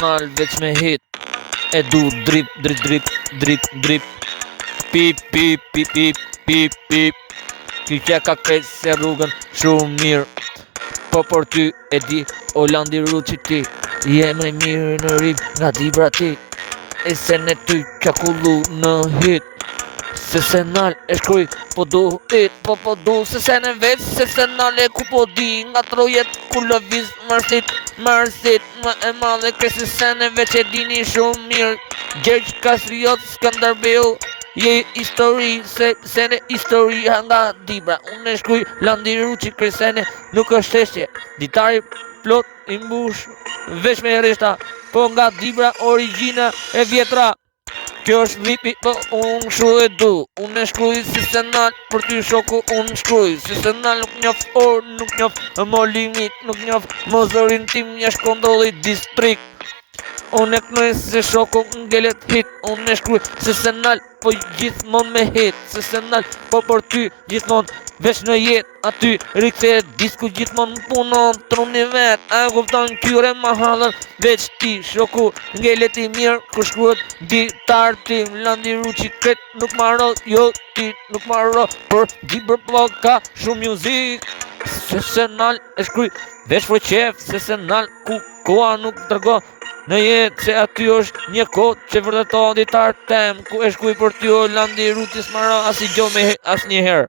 nal veç me hit. E du drip, drip, drip, drip, drip. Pip, pip, pip, pip, pip, pip. Ky që ka krejt se rrugën shumë mirë. Po për ty e di, Olandi Ruçi ti je më mirë në rip nga Dibra ti. E se ne ty ka kullu në hit. Se se nal e shkruj, po du hit, po du se se në veç, se nal e ku po di, nga trojet ku lëviz mërësit, më e madhe kresi se në veç e dini shumë mirë. Gjergj Kastriot, Skanderbeu, je histori, se në histori nga Dibra. Unë e shkruj Landi Ruçi kresene, nuk është eshtje, ditari plot i mbush, veç me rishta, po nga Dibra origjina e vjetra. Kjo është ripi, po unë shu e du. Unë e shkruj si se nal, për ty shoku unë shkruj. Si se nal nuk njof orë, nuk njof më limit, nuk njof më zërin tim një shkondolli distrikt. Unë e knoj se shoku ngellet hit. Unë e shkruj si se nal, po gjithmon me hit. Si se nal, po për ty gjithmon veç në jet. Aty rikse disku gjithmon punon truni vet. A kupton kyre ma halën veç ti shoku ngellet i mirë. Kur shkruhet ditar tim Landi Ruçi kret nuk marro. Jo ti nuk marro, për Dibra po ka shumë muzik. Se nal e shkruj veç për qef. Se nal ku koha nuk tërgo në jetë, se aty është një kod që vërteton ditar tem. Ku e shkruj për ty Landi Ruçi s'marro as i gjo me as një herë.